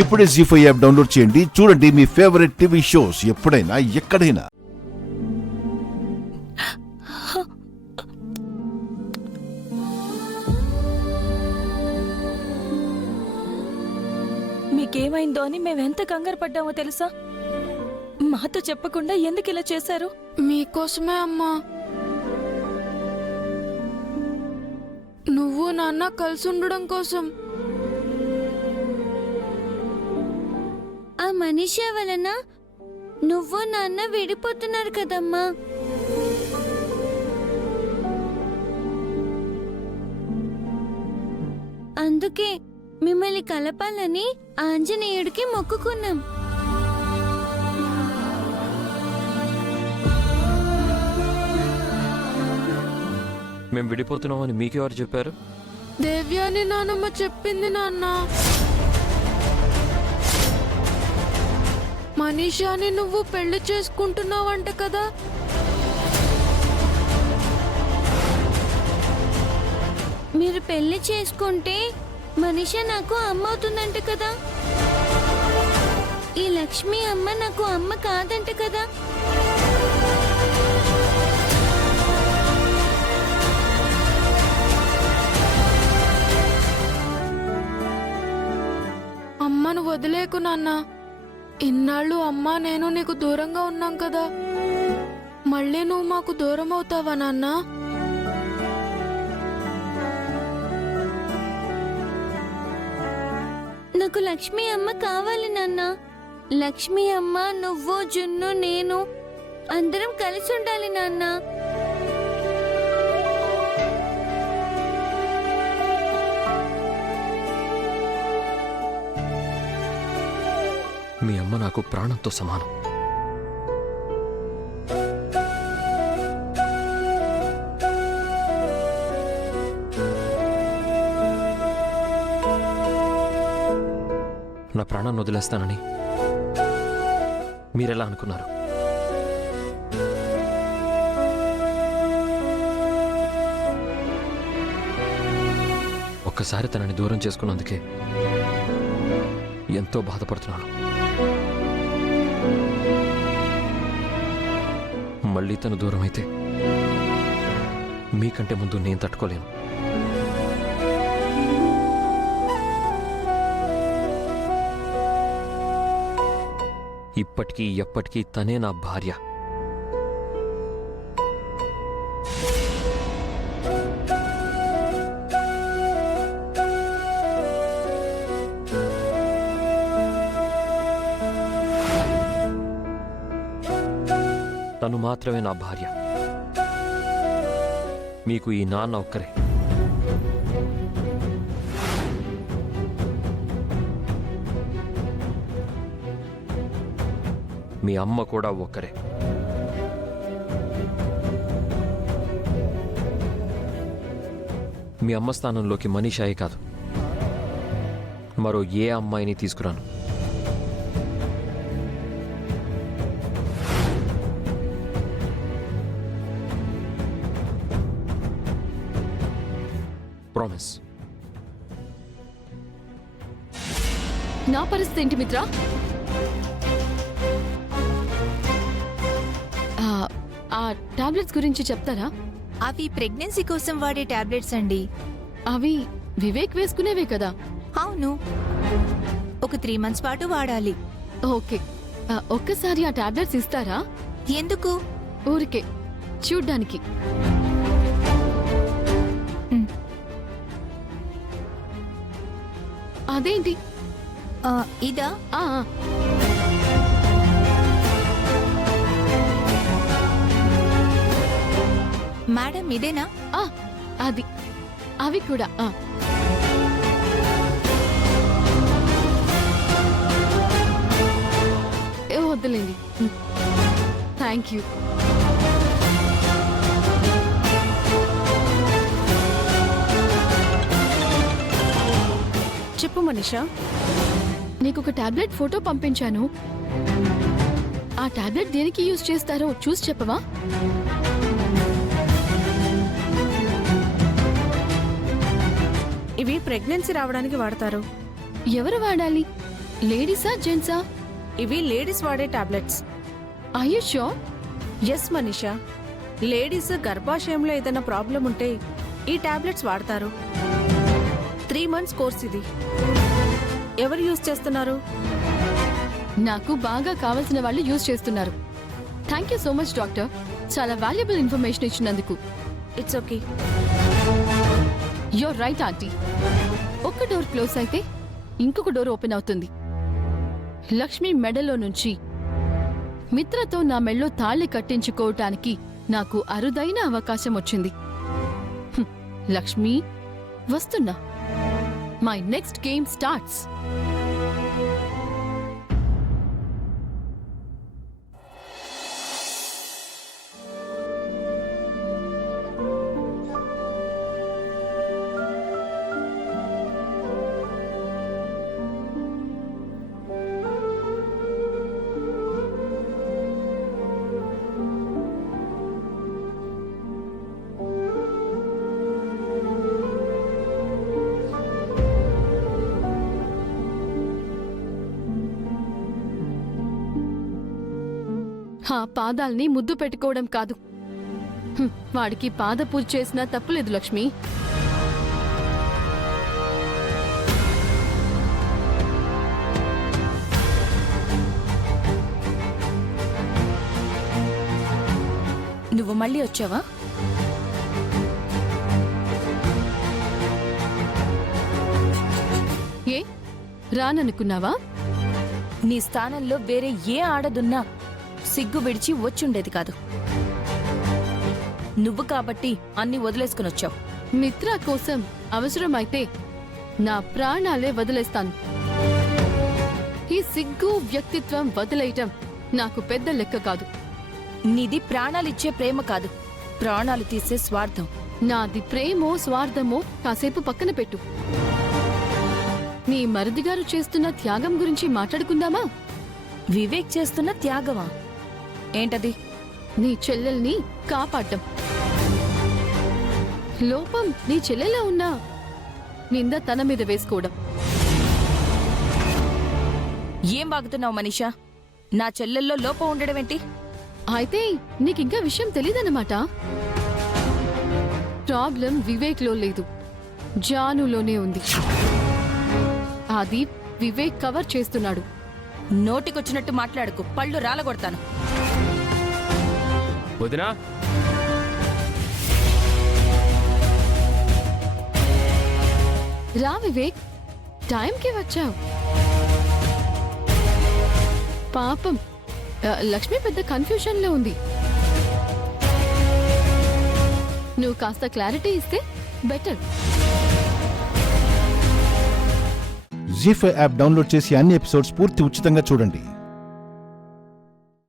ఇప్పుడే జీ5 app download చేయండి. చూడండి మీ ఫేవరెట్ టీవీ షోస్ ఎప్పుడైనా ఎక్కడైనా. మీకేమైందో అని మేమెంత కంగారు పడ్డామో తెలుసా? మాతో చెప్పకుండా ఎందుకు ఇలా చేశారు? మీకోసమే అమ్మా. నువ్వు నాన్న కలిసి ఉండడం కోసం. ఆ మనిషి వలన నువ్వు నాన్న విడిపోతున్నారు కదమ్మా. అందుకే మిమ్మల్ని కలపాలని ఆంజనేయుడికి మొక్కుకున్నాం. మేము విడిపోతున్నామని మీకెవరు చెప్పారు? దేవ్యాని నానమ్మ చెప్పింది నాన్న. మనీషాని నువ్వు పెళ్లి చేసుకుంటున్నావంట కదా. మీరు పెళ్లి చేసుకుంటే మనీషా నాకు అమ్మ అవుతుందంట కదా. ఈ లక్ష్మి అమ్మ నాకు అమ్మ కాదంట కదా. అమ్మను వదిలేకు నాన్న. ఇన్నాళ్ళు అమ్మా నేను నీకు దూరంగా ఉన్నాం కదా. మళ్ళీ నువ్వు మాకు దూరం అవుతావా నాన్న? నాకు లక్ష్మి అమ్మ కావాలి నాన్న. లక్ష్మి అమ్మ, నువ్వు, జున్ను, నేను అందరం కలిసి ఉండాలి నాన్న. మీ అమ్మ నాకు ప్రాణంతో సమానం. నా ప్రాణాన్ని వదిలేస్తానని మీరెలా అనుకున్నారు? ఒక్కసారి తనని దూరం చేసుకున్నందుకే ఎంతో బాధపడుతున్నాను. మళ్ళీ తను దూరం అయితే మీకంటే ముందు నేను తట్టుకోలేను. ఇప్పటికీ ఎప్పటికీ తనే నా భార్య. తను మాత్రమే నా భార్య. మీకు ఈ నాన్న ఒక్కరే. మీ అమ్మ కూడా ఒక్కరే. మీ అమ్మ స్థానంలోకి మనీషాయే కాదు, మరో ఏ అమ్మాయిని తీసుకురాను. ప్రామిస్. నా పరిస్థితి ఏంటి మిత్ర? ఆ టాబ్లెట్స్ గురించి చెప్తారా? అవి ప్రెగ్నెన్సీ కోసం వాడే టాబ్లెట్స్ అండి. అవి వివేక్ వేసుకునేవే కదా? అవును, ఒక 3 months పాటు వాడాలి. ఓకే, ఒక్కసారి ఆ టాబ్లెట్స్ ఇస్తారా? ఎందుకు? ఊరికే చూడ్డానికి. అదేంటి ఇదా? మేడం ఇదేనా? అది అవి కూడా. వద్దులేండి, థ్యాంక్ యూ. చెప్పు మనీషా. నీకు ఒక టాబ్లెట్ ఫోటో పంపించాను. ఆ టాబ్లెట్ దేనికి యూజ్ చేస్తారో చూసి చెప్పవా? ఇవి ప్రెగ్నెన్సీ రావడానికి వాడతారు. ఎవరు వాడాలి? లేడీసా జెంట్సా? ఇవి లేడీస్ వాడే tablets. I sure? Yes Manisha, ladies గర్భాశయంలో ఏదైనా ప్రాబ్లం ఉంటే ఈ టాబ్లెట్స్ వాడతారు. 3 months కోర్స్ ఇది. ఎవరు యూజ్ చేస్తున్నారు? నాకు బాగా కావాల్సిన వాళ్ళు యూజ్ చేస్తున్నారు. Thank you so much doctor, చాలా వాల్యుబుల్ ఇన్ఫర్మేషన్ ఇచ్చినందుకు. It's okay. You're right aunty. ఒక్క డోర్ క్లోజ్ అయితే ఇంకొక డోర్ ఓపెన్ అవుతుంది. లక్ష్మి మెడలో నుంచి మిత్రతో నా మెళ్ళో తాళి కట్టించుకోవటానికి నాకు అరుదైన అవకాశం వచ్చింది. లక్ష్మి, వస్తున్నా. My next game starts. ఆ పాదాల్ని ముద్దు పెట్టుకోవడం కాదు. వాడికి పాద పూజ చేసినా తప్పులేదు లక్ష్మి. నువ్వు మళ్ళీ వచ్చావా? ఏ రాననుకున్నావా? నీ స్థానంలో వేరే ఏ ఆడదున్నా సిగ్గు విడిచి వచ్చుండేది కాదు. నువ్వు కాబట్టి అన్ని వదిలేసుకుని వచ్చావు. మిత్ర కోసం అవసరమైతే నా ప్రాణాలే వదిలేస్తాను. ఈ సిగ్గు వ్యక్తిత్వం వదిలేయటం నాకు పెద్ద లెక్క కాదు. నీది ప్రాణాలిచ్చే ప్రేమ కాదు, ప్రాణాలు తీసే స్వార్థం. నాది ప్రేమో స్వార్థమో కాసేపు పక్కన పెట్టు. నీ మరిదిగారు చేస్తున్న త్యాగం గురించి మాట్లాడుకుందామా? వివేక్ చేస్తున్న త్యాగమా? ఏంటది? నీ చెల్లెల్ని కాపాడ్డం. లోపం నీ చెల్లెలా ఉన్నా నింద తన మీద వేసుకోవడం. ఏం బాగుతున్నావు మనీషా? నా చెల్లెల్లో లోపం ఉండడం ఏంటి? అయితే నీకింకా విషయం తెలీదన్నమాట. ప్రాబ్లం వివేక్లో లేదు, జానులోనే ఉంది. అది వివేక్ కవర్ చేస్తున్నాడు. నోటికొచ్చినట్టు మాట్లాడుకు, పళ్ళు రాలగొడతాను. వదినా, రా వివేక్, టైంకి వచ్చావు. పాపం లక్ష్మి పెద్ద కన్ఫ్యూజన్ లో ఉంది. నువ్వు కాస్త క్లారిటీ ఇస్తే బెటర్. జీ5 యాప్ డౌన్లోడ్ చేసి అన్ని ఎపిసోడ్స్ పూర్తి ఉచితంగా చూడండి.